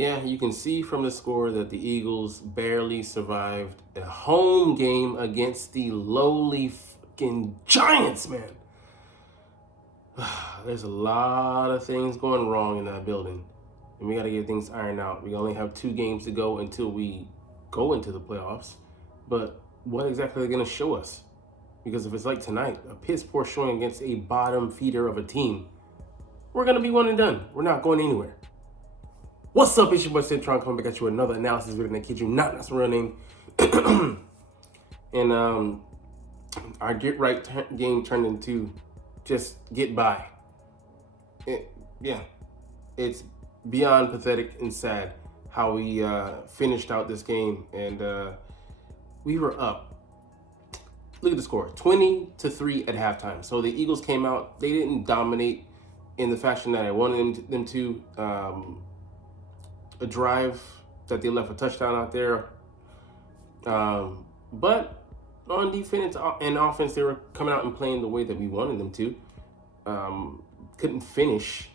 Yeah, you can see from the score that the Eagles barely survived a home game against the lowly fucking Giants, man. There's a lot of things going wrong in that building, and we got to get things ironed out. We only have 2 games to go until we go into the playoffs. But what exactly are they going to show us? Because if it's like tonight, a piss poor showing against a bottom feeder of a team, we're going to be one and done. We're not going anywhere. What's up, it's your boy Cintron coming back at you with another analysis video that kid you not, that's my real name. And our get right game turned into just get by. It's beyond pathetic and sad how we finished out this game, and we were up. Look at the score, 20-3 at halftime. So the Eagles came out, they didn't dominate in the fashion that I wanted them to. A drive that they left a touchdown out there. But on defense and offense, they were coming out and playing the way that we wanted them to. Couldn't finish.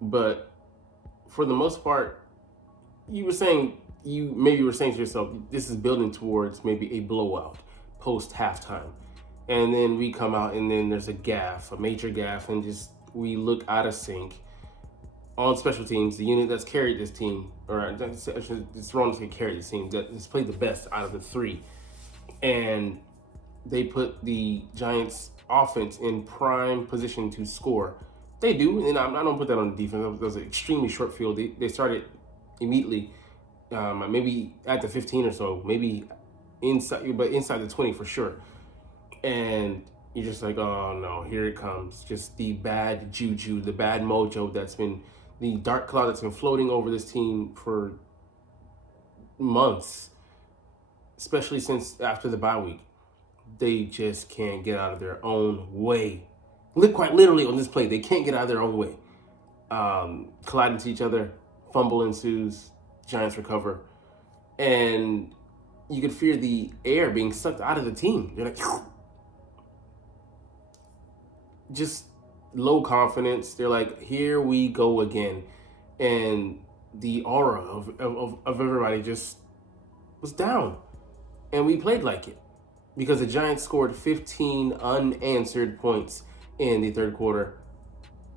But for the most part, you were saying to yourself, this is building towards maybe a blowout post halftime. And then we come out and then there's a major gaffe, and just we look out of sync. On special teams, the unit that's carried this team, or it's wrong to say carried this team, that has played the best out of the 3. And they put the Giants offense in prime position to score. They do, and I don't put that on the defense. That was an extremely short field. They started immediately, maybe at the 15 or so, maybe inside the 20 for sure. And you're just like, oh no, here it comes. Just the bad juju, the bad mojo the dark cloud that's been floating over this team for months, especially since after the bye week. They just can't get out of their own way. Quite literally on this play, they can't get out of their own way. Collide into each other, fumble ensues, Giants recover, and you could fear the air being sucked out of the team. They're like, just low confidence. They're like, here we go again. And the aura of everybody just was down. And we played like it, because the Giants scored 15 unanswered points in the third quarter.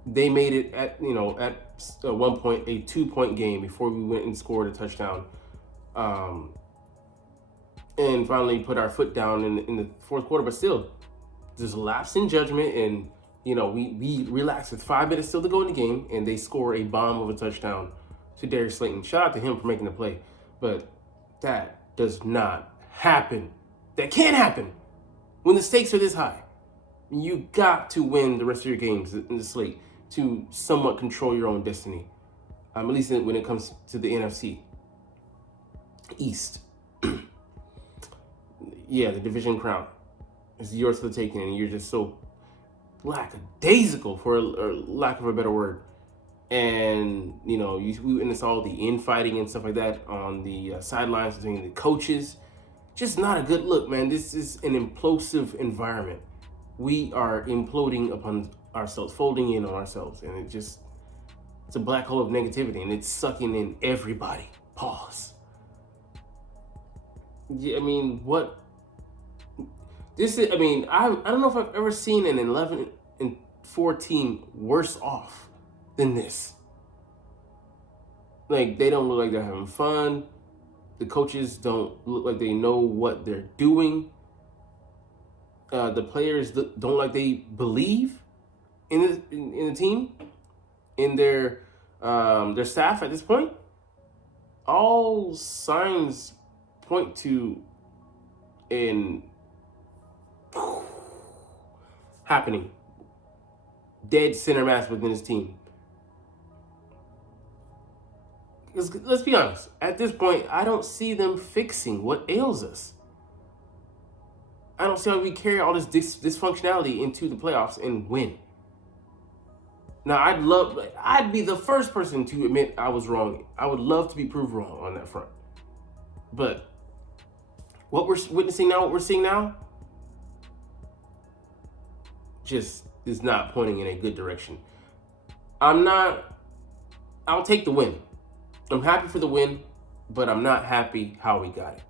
They made it at one point a 2-point game before we went and scored a touchdown. And finally put our foot down in the fourth quarter, but still, there's a lapse in judgment, and we relaxed with 5 minutes still to go in the game, and they score a bomb of a touchdown to Darius Slayton. Shout out to him for making the play. But that does not happen. That can't happen when the stakes are this high. You got to win the rest of your games in the slate to somewhat control your own destiny. At least when it comes to the NFC East. Yeah, the division crown is yours for the taking, and you're just so lackadaisical, for lack of a better word. And we witnessed all the infighting and stuff like that on the sidelines between the coaches. Just not a good look, man. This is an implosive environment. We are imploding upon ourselves, folding in on ourselves, and it's a black hole of negativity, and it's sucking in everybody. Pause. Yeah, I mean, what? This is, I don't know if I've ever seen an 11-4 team worse off than this. Like, they don't look like they're having fun. The coaches don't look like they know what they're doing. The players don't look like they believe in the team, in their staff at this point. All signs point to happening. Dead center mass within his team. Let's be honest. At this point, I don't see them fixing what ails us. I don't see how we carry all this dysfunctionality into the playoffs and win. Now, I'd be the first person to admit I was wrong. I would love to be proved wrong on that front. But what we're witnessing now, what we're seeing now, just is not pointing in a good direction. I'll take the win. I'm happy for the win, but I'm not happy how we got it.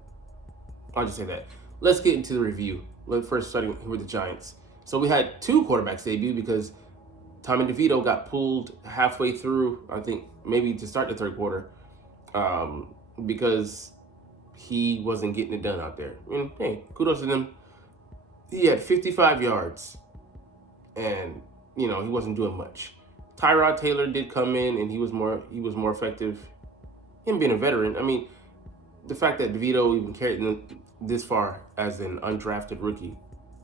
I'll just say that. Let's get into the review. Let's first starting with the Giants. So we had 2 quarterbacks debut because Tommy DeVito got pulled halfway through, I think maybe to start the third quarter, because he wasn't getting it done out there. And hey, kudos to them. He had 55 yards, and he wasn't doing much. Tyrod Taylor did come in, and he was more effective. Him being a veteran, I mean, the fact that DeVito even carried him this far as an undrafted rookie,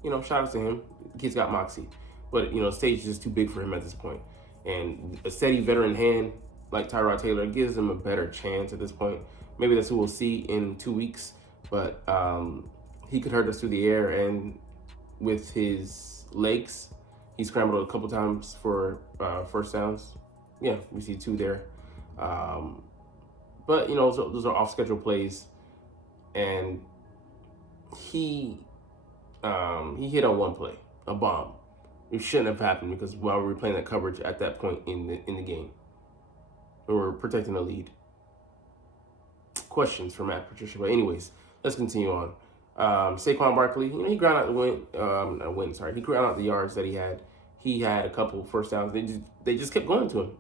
shout out to him. The kid's got moxie, but the stage is just too big for him at this point. And a steady veteran hand like Tyrod Taylor gives him a better chance at this point. Maybe that's who we'll see in 2 weeks, but he could hurt us through the air, and with his legs, he scrambled a couple times for first downs. Yeah, we see 2 there. But those are off-schedule plays, and he hit on one play, a bomb. It shouldn't have happened because while we were playing that coverage at that point in the game, we were protecting the lead. Questions for Matt Patricia, but anyways, let's continue on. Saquon Barkley, he ground out the he ground out the yards that he had. He had a couple first downs. They just kept going to him.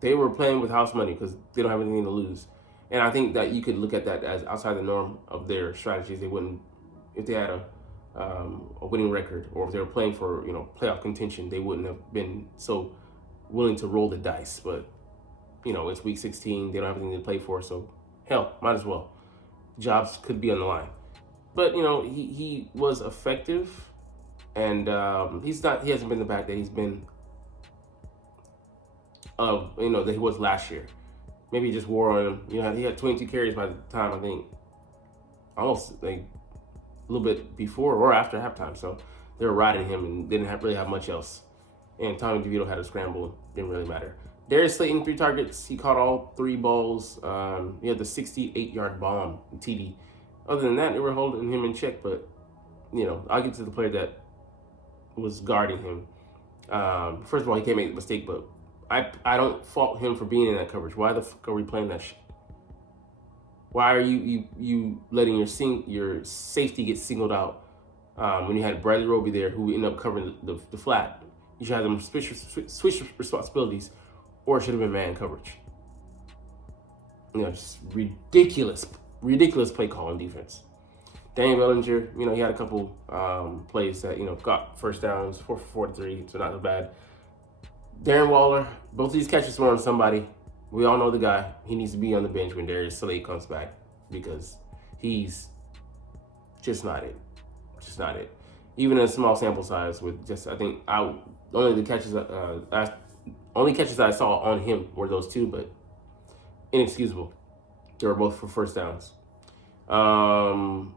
They were playing with house money because they don't have anything to lose. And I think that you could look at that as outside the norm of their strategies. They wouldn't, if they had a winning record, or if they were playing for playoff contention, they wouldn't have been so willing to roll the dice. But it's week 16. They don't have anything to play for, so hell, might as well. Jobs could be on the line. But he was effective, and he hasn't been the back that he's been that he was last year. Maybe he just wore on him. He had 22 carries by the time, I think, almost like a little bit before or after halftime. So they were riding him and didn't really have much else. And Tommy DeVito had a scramble. Didn't really matter. Darius Slayton, 3 targets. He caught all 3 balls. He had the 68-yard bomb, TD. Other than that, they were holding him in check. But, I'll get to the player that was guarding him. First of all, he can't make a mistake, but I don't fault him for being in that coverage. Why the fuck are we playing that shit? Why are you letting your safety get singled out when you had Bradley Roby there who ended up covering the flat? You should have them switch responsibilities, or it should have been man coverage. Just ridiculous play call on defense. Daniel Bellinger, he had a couple plays that got first downs, 4 for 43, so not so bad. Darren Waller, both of these catches were on somebody. We all know the guy. He needs to be on the bench when Darius Slade comes back because he's just not it. Just not it. Even in a small sample size with only catches I saw on him were those 2, but inexcusable. They were both for first downs. Wan'Dale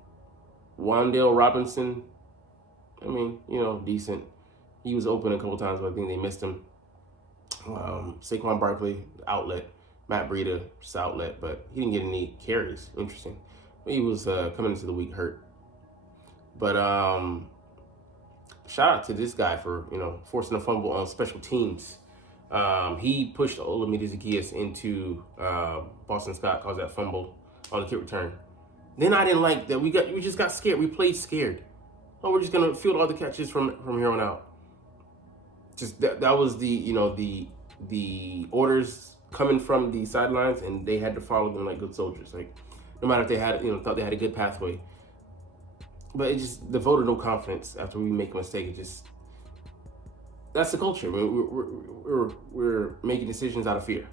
Robinson, decent. He was open a couple times, but I think they missed him. Saquon Barkley, outlet. Matt Breida, just outlet, but he didn't get any carries. Interesting. He was coming into the week hurt. But shout out to this guy for forcing a fumble on special teams. He pushed Olamide Zaccheaus into Boston Scott, caused that fumble on the kick return. Then I didn't like that we just got scared. We played scared. Oh, we're just gonna field all the catches from here on out. Just that was the orders coming from the sidelines, and they had to follow them like good soldiers. Like no matter if they had thought they had a good pathway, but it just devoted no confidence after we make a mistake. That's the culture. I mean, we're making decisions out of fear,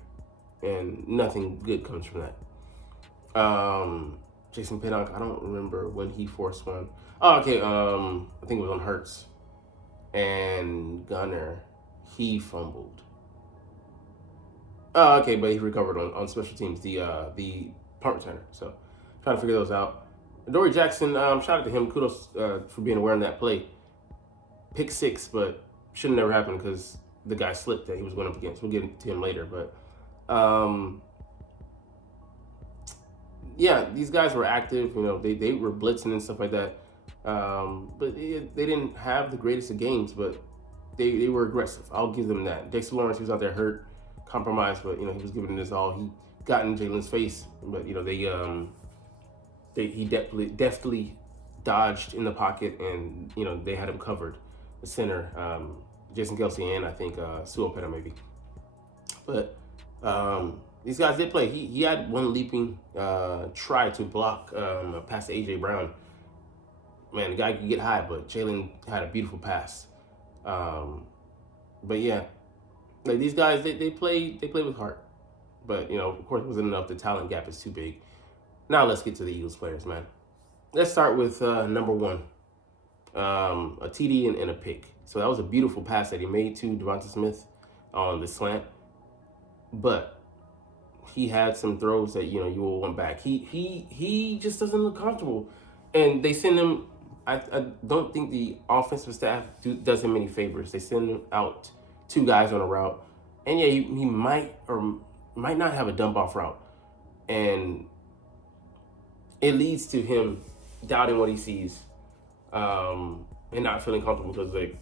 and nothing good comes from that. Jason Pinnock, I don't remember when he forced one. Oh, okay. I think it was on Hurts. And Gunner, he fumbled. Oh, okay, but he recovered on special teams, the punt returner. So, trying to figure those out. Dory Jackson, shout out to him. Kudos for being aware of that play. Pick 6, but should have never happened because the guy slipped that he was going up against. We'll get to him later, but yeah, these guys were active. They were blitzing and stuff like that. But they didn't have the greatest of games, but they were aggressive. I'll give them that. Dexter Lawrence, he was out there hurt, compromised, but he was giving it his all. He got in Jalen's face, but he deftly dodged in the pocket, and they had him covered. The center, Jason Kelsey, and I think Suopeta maybe. But these guys did play. He had one leaping try to block a pass to AJ Brown. Man, the guy could get high, but Jalen had a beautiful pass. But yeah, like these guys, they play with heart. But of course, it wasn't enough. The talent gap is too big. Now let's get to the Eagles players, man. Let's start with number one, a TD and a pick. So that was a beautiful pass that he made to Devonta Smith on the slant. But he had some throws that you will want back. He just doesn't look comfortable, and they send him. I don't think the offensive staff does him any favors. They send him out two guys on a route, and yeah, he might or might not have a dump off route, and it leads to him doubting what he sees, and not feeling comfortable because like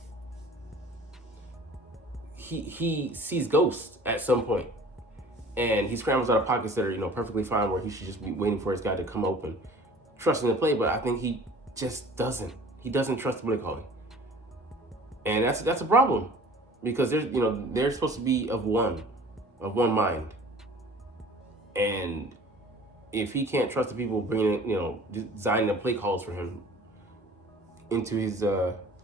he sees ghosts at some point, and he scrambles out of pockets that are perfectly fine where he should just be waiting for his guy to come open, trusting the play. But I think he just doesn't. He doesn't trust the play calling, and that's a problem because they're supposed to be of one mind, and if he can't trust the people bringing designing the play calls for him into his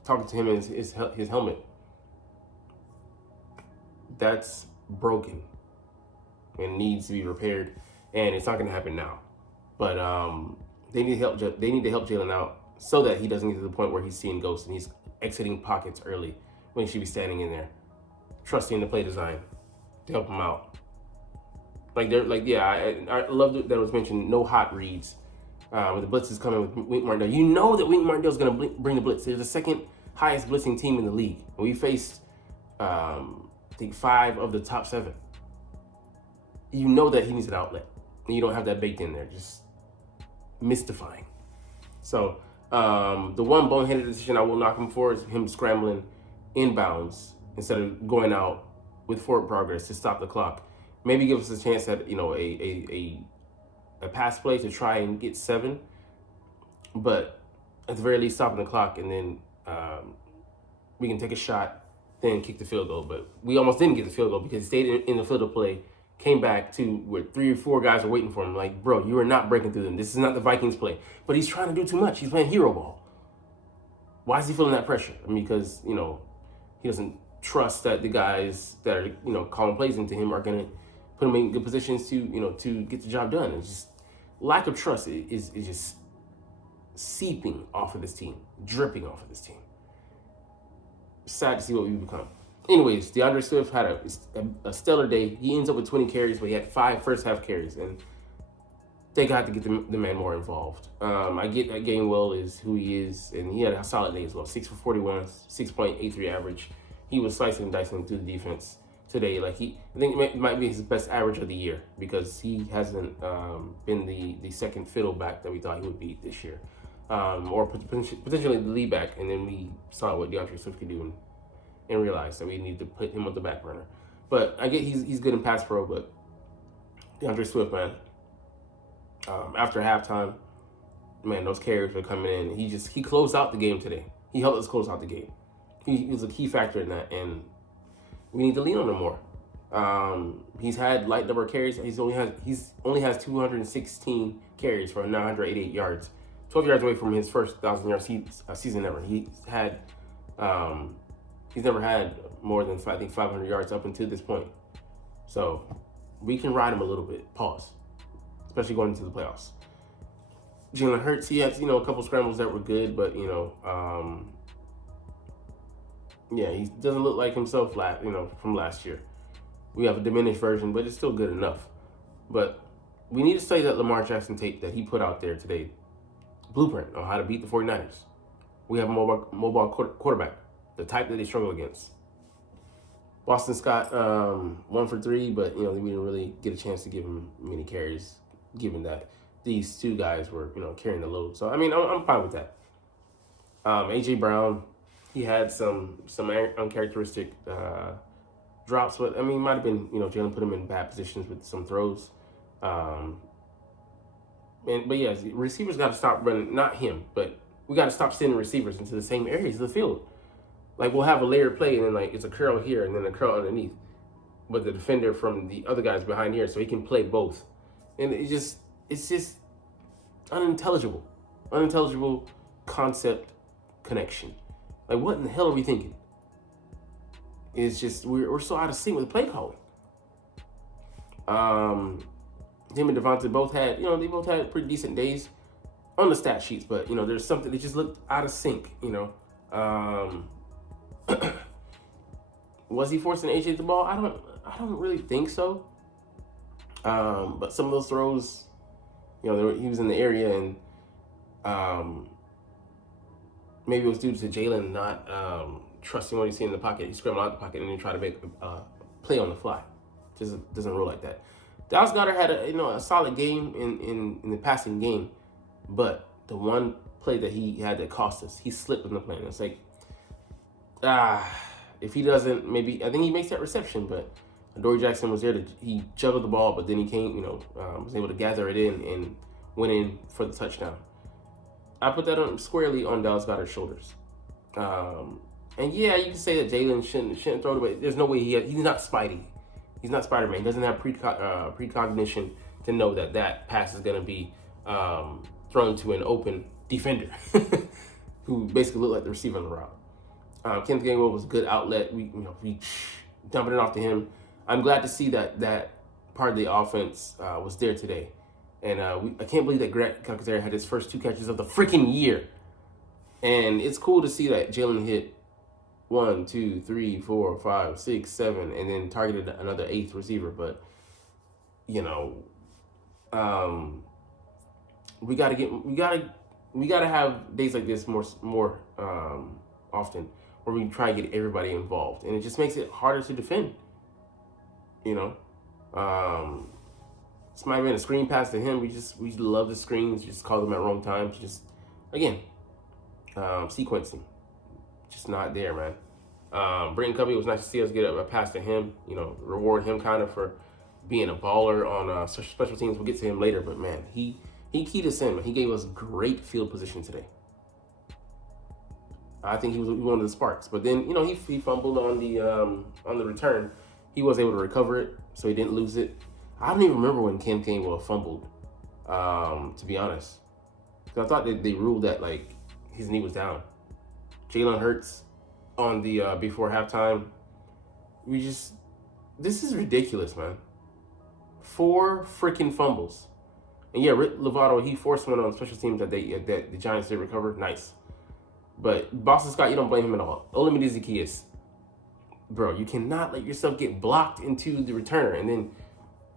talking to him in his helmet, that's broken and needs to be repaired, and it's not going to happen now. But they need help. They need to help Jalen out so that he doesn't get to the point where he's seeing ghosts and he's exiting pockets early when he should be standing in there, trusting the play design to help him out. I love that it was mentioned no hot reads. When the blitz is coming with Wink Martindale, you know that Wink Martindale is going to bring the blitz. They're the second highest blitzing team in the league. We faced, I think, 5 of the top 7. You know that he needs an outlet, and you don't have that baked in there. Just mystifying. So the one boneheaded decision I will knock him for is him scrambling inbounds instead of going out with forward progress to stop the clock. Maybe give us a chance at a pass play to try and get 7, but at the very least stopping the clock, and then we can take a shot, then kick the field goal. But we almost didn't get the field goal because he stayed in the field of play, came back to where 3 or 4 guys are waiting for him. Like, bro, you are not breaking through them. This is not the Vikings play. But he's trying to do too much. He's playing hero ball. Why is he feeling that pressure? I mean, because he doesn't trust that the guys that are calling plays into him are gonna put him in good positions to get the job done. It's just lack of trust is just seeping off of this team, dripping off of this team. Sad to see what we've become. Anyways, DeAndre Swift had a stellar day. He ends up with 20 carries, but he had 5 first half carries, and they got to get the man more involved. I get that Gainwell is who he is, and he had a solid day as well. 6 for 41, 6.83 average. He was slicing and dicing through the defense today. I think it might be his best average of the year because he hasn't been the second fiddle back that we thought he would be this year, or potentially the lead back. And then we saw what DeAndre Swift could do and realized that we need to put him on the back burner. But I get he's good in pass pro, but DeAndre Swift, man, after halftime, man, those carries were coming in. He closed out the game today. He helped us close out the game. He was a key factor in that, and we need to lean on him more. He's had light number of carries. He's only has 216 carries for 988 yards, 12 yards away from his first 1,000-yard season ever. He's never had more than, I think, 500 yards up until this point. So we can ride him a little bit. Pause. Especially going into the playoffs. Jalen Hurts, he had, a couple scrambles that were good, but, he doesn't look like himself, from last year. We have a diminished version, but it's still good enough. But we need to study that Lamar Jackson tape that he put out there today. Blueprint on how to beat the 49ers. We have a mobile quarterback, the type that they struggle against. Boston Scott, 1 for 3, but, we didn't really get a chance to give him many carries, given that these 2 guys were, carrying the load. So, I'm fine with that. A.J. Brown, he had some uncharacteristic drops, but, it might have been, Jalen put him in bad positions with some throws. Um, but yeah, receivers got to stop running. Not him, but we got to stop sending receivers into the same areas of the field. Like we'll have a layered play, and then like it's a curl here, and then a curl underneath, with the defender from the other guys behind here, so he can play both. And it's just unintelligible concept connection. Like what in the hell are we thinking? It's just we're so out of sync with the play calling. Him and Devontae both had, they both had pretty decent days on the stat sheets, but there's something that just looked out of sync. Was he forcing AJ the ball? I don't really think so. But some of those throws, he was in the area, and maybe it was due to Jalen not trusting what he's seeing in the pocket. He scrambled out the pocket and then tried to make a play on the fly. Just doesn't roll like that. Dallas Goedert had a solid game in the passing game, but the one play that he had that cost us, he slipped in the play. And it's like, if he doesn't, maybe I think he makes that reception, but Dory Jackson was there he juggled the ball, but then he came, was able to gather it in and went in for the touchdown. I put that squarely on Dallas Goedert's shoulders. And yeah, you can say that Jalen shouldn't throw it, but there's no way he's not Spidey. He's not Spider-Man. He doesn't have precognition to know that pass is going to be thrown to an open defender who basically looked like the receiver on the route. Kenneth Gainwell was a good outlet. We dumping it off to him. I'm glad to see that part of the offense was there today. And I can't believe that Greg Calcaterra had his first 2 catches of the freaking year. And it's cool to see that Jalen hit 1, 2, 3, 4, 5, 6, 7, and then targeted another 8th receiver. But we gotta have days like this more often, where we try to get everybody involved, and it just makes it harder to defend. This might have been a screen pass to him. We love the screens. Just call them at wrong times. Just again, sequencing, just not there, man. Britton Covey, it was nice to see us get a pass to him. Reward him kind of for being a baller on special teams. We'll get to him later, but man, he keyed us in. He gave us great field position today. I think he was one of the sparks. But then he fumbled on the return. He was able to recover it, so he didn't lose it. I don't even remember when Ken Gainwell fumbled, to be honest. Because I thought they ruled that, like, his knee was down. Jalen Hurts on the before halftime. This is ridiculous, man. 4 freaking fumbles. And yeah, Rick Lovato, he forced one on special teams that the Giants did recover. Nice. But Boston Scott, you don't blame him at all. Olamide Zaccheaus, bro, you cannot let yourself get blocked into the return and then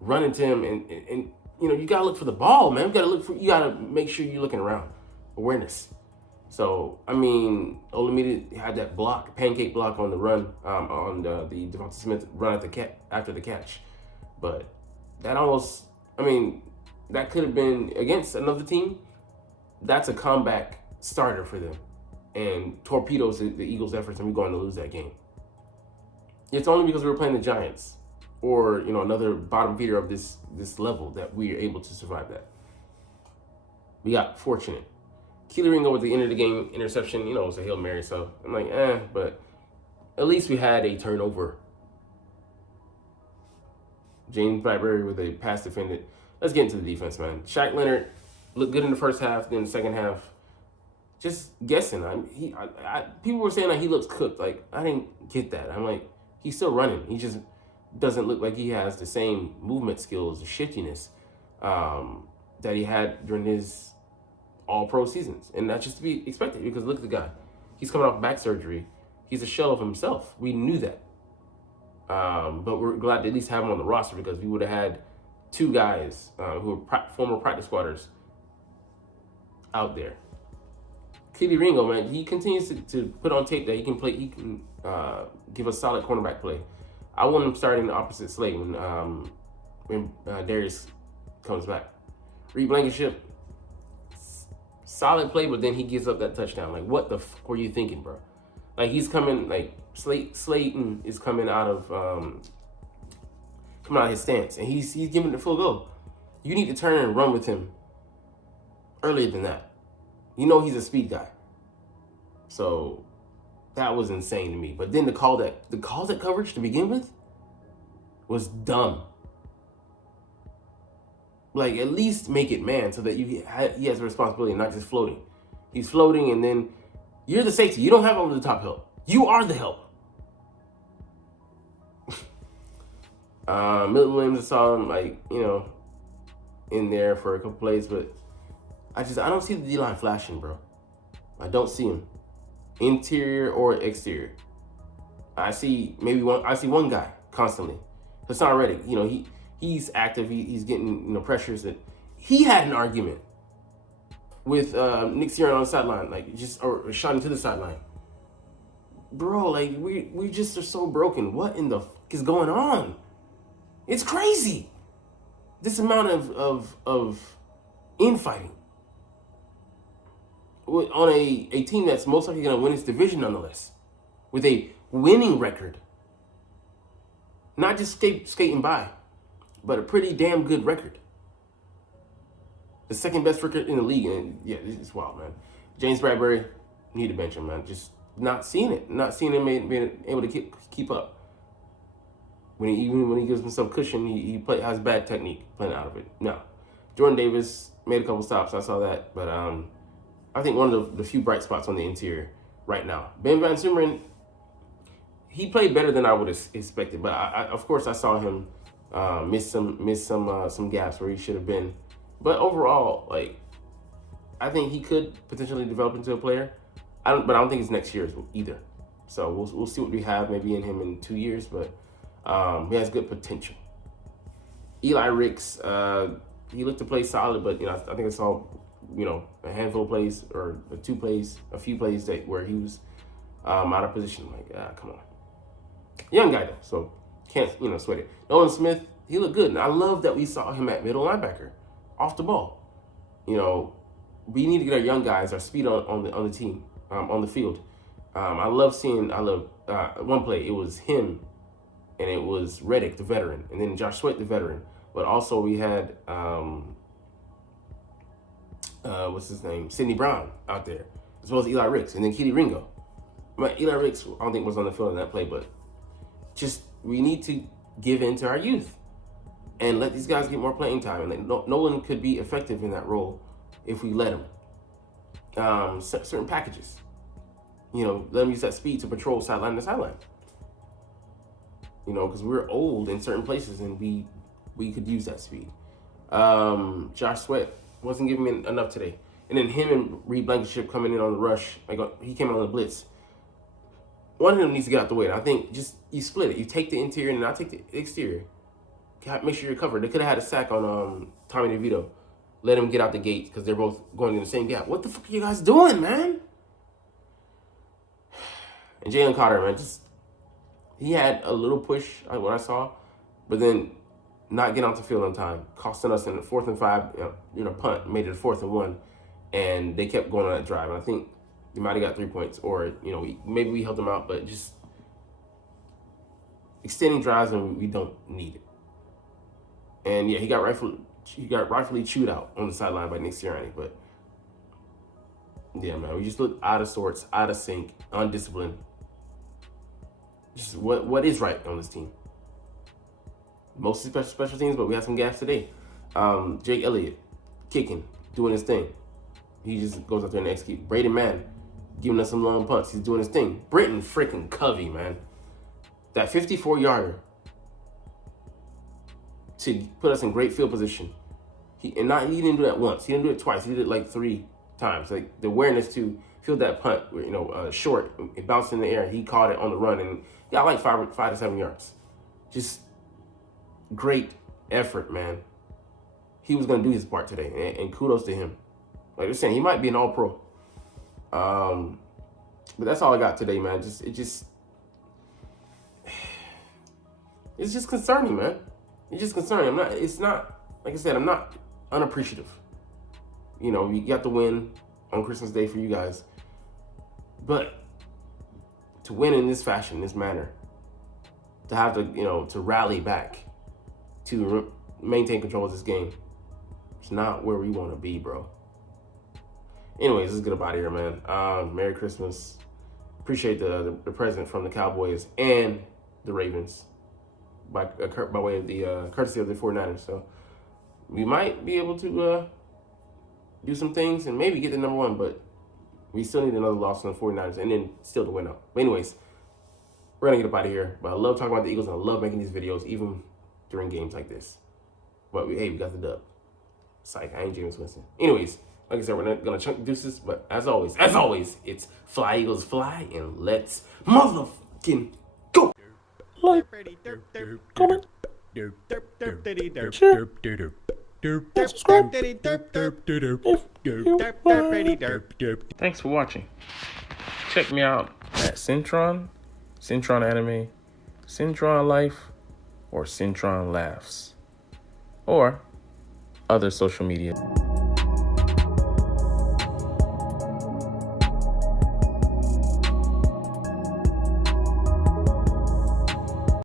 run into him, and you gotta look for the ball, man. You gotta make sure you're looking around. Awareness. So Olamide had that pancake block on the run, on the Devonta Smith run after the catch, but that could have been against another team. That's a comeback starter for them, and torpedoes the Eagles' efforts, and we're going to lose that game. It's only because we were playing the Giants, or another bottom feeder of this level, that we are able to survive that. We got fortunate. Keely Ringo with the end of the game interception, it was a Hail Mary, so I'm like, but at least we had a turnover. James Bradbury with a pass defended. Let's get into the defense, man. Shaq Leonard looked good in the first half, then the second half, just guessing. People were saying that he looks cooked. Like, I didn't get that. I'm like, he's still running. He just doesn't look like he has the same movement skills, the shiftiness that he had during his all-pro seasons. And that's just to be expected, because look at the guy. He's coming off back surgery. He's a shell of himself. We knew that. But we're glad to at least have him on the roster, because we would have had 2 guys who were former practice squatters out there. Keely Ringo, man, he continues to put on tape that he can play. He can give us solid cornerback play. I want him starting the opposite slate when Darius comes back. Reed Blankenship, solid play, but then he gives up that touchdown. Like, what the fuck were you thinking, bro? Like, he's coming, like, Slayton is coming out of his stance, and he's giving it the full go. you need to turn and run with him earlier than that. You know he's a speed guy. So that was insane to me. But then the call that coverage to begin with was dumb. Like, at least make it man so that he has a responsibility, not just floating. He's floating, and then you're the safety. You don't have over the top help. You are the help. Milton Williams, I saw him, like, you know, in there for a couple plays, but I don't see the D-line flashing, bro. I don't see him. Interior or exterior. I see one guy constantly. Hassan Reddick, you know, he's active. He's getting, you know, pressures that he had an argument with Nick Cintron on the sideline, like or shot into the sideline. Bro, like we just are so broken. What in the fuck is going on? It's crazy. This amount of infighting on a team that's most likely going to win its division nonetheless, with a winning record. Not just skating by, but a pretty damn good record. The second best record in the league, and yeah, it's wild, man. James Bradbury, need to bench him, man. Just not seeing it. Not seeing him being able to keep up. Even when he gives himself cushion, he has bad technique playing out of it. No. Jordan Davis made a couple stops. I saw that. But I think one of the few bright spots on the interior right now. Ben Van Sumeren, he played better than I would have expected. But of course, I saw him miss some gaps where he should have been. But overall, like, I think he could potentially develop into a player. But I don't think it's next year either. So we'll see what we have maybe in him in 2 years. But he has good potential. Eli Ricks, he looked to play solid, but you know, I think I saw, you know, a handful of plays or a few plays where he was out of position. Like, come on, young guy though, so can't, you know, sweat it. Nolan Smith, he looked good, and I love that we saw him at middle linebacker, off the ball. You know, we need to get our young guys, our speed on the team, on the field. I love one play. It was him, and it was Reddick, the veteran, and then Josh Sweat, the veteran. But also we had, what's his name? Sidney Brown out there, as well as Eli Ricks, and then Keely Ringo. Eli Ricks, I don't think was on the field in that play, but just, we need to give in to our youth and let these guys get more playing time. And Nolan could be effective in that role if we let him. Certain packages, you know, let him use that speed to patrol sideline to sideline. You know, because we're old in certain places, and we could use that speed. Josh Sweat wasn't giving me enough today. And then him and Reed Blankenship coming in on the rush. Like, he came on the blitz. One of them needs to get out the way. And I think just you split it. You take the interior and I take the exterior. Make sure you're covered. They could have had a sack on Tommy DeVito. Let him get out the gate because they're both going in the same gap. What the fuck are you guys doing, man? And Jalen Carter, man, he had a little push, what I saw, but then not getting off the field on time, costing us in the 4th and 5, you know, punt, made it a 4th and 1, and they kept going on that drive. And I think they might have got 3 points, or, you know, maybe we held them out, but just extending drives when we don't need it. And yeah, he got rightfully chewed out on the sideline by Nick Sirianni, but yeah, man, we just looked out of sorts, out of sync, undisciplined. Just what is right on this team? Mostly special teams, but we have some gaps today. Jake Elliott, kicking, doing his thing. He just goes out there and executes. Braden Mann, giving us some long punts. He's doing his thing. Britton freaking Covey, man. That 54-yarder to put us in great field position. He didn't do that once. He didn't do it twice. He did it like 3 times. Like, the awareness to field that punt, you know, short, it bounced in the air. He caught it on the run and got like 5 to 7 yards. Just great effort, man. He was going to do his part today, and kudos to him. Like they're saying, he might be an all-pro. But that's all I got today, man. It's just concerning, man. It's just concerning. It's not, like I said, I'm not unappreciative. You know, you got the win on Christmas Day for you guys. But to win in this fashion, this manner, to have to, you know, to rally back, to maintain control of this game, It's not where we want to be, bro. Anyways, let's get up out of here, man. Merry Christmas. Appreciate the present from the Cowboys and the Ravens by way of the courtesy of the 49ers. So we might be able to do some things and maybe get the number one, but we still need another loss on the 49ers and then still to win out. But anyways, we're going to get up out of here. But I love talking about the Eagles and I love making these videos even during games like this. But we got the dub. Psych, I ain't James Winston. Anyways, like I said, we're not going to chunk deuces, but as always, it's fly, Eagles, fly, and let's motherfucking go. Like, comment, share, and subscribe if you like. Thanks for watching. Check me out at Cintron, Cintron Anime, Cintron Life, or Cintron Laughs, or other social media.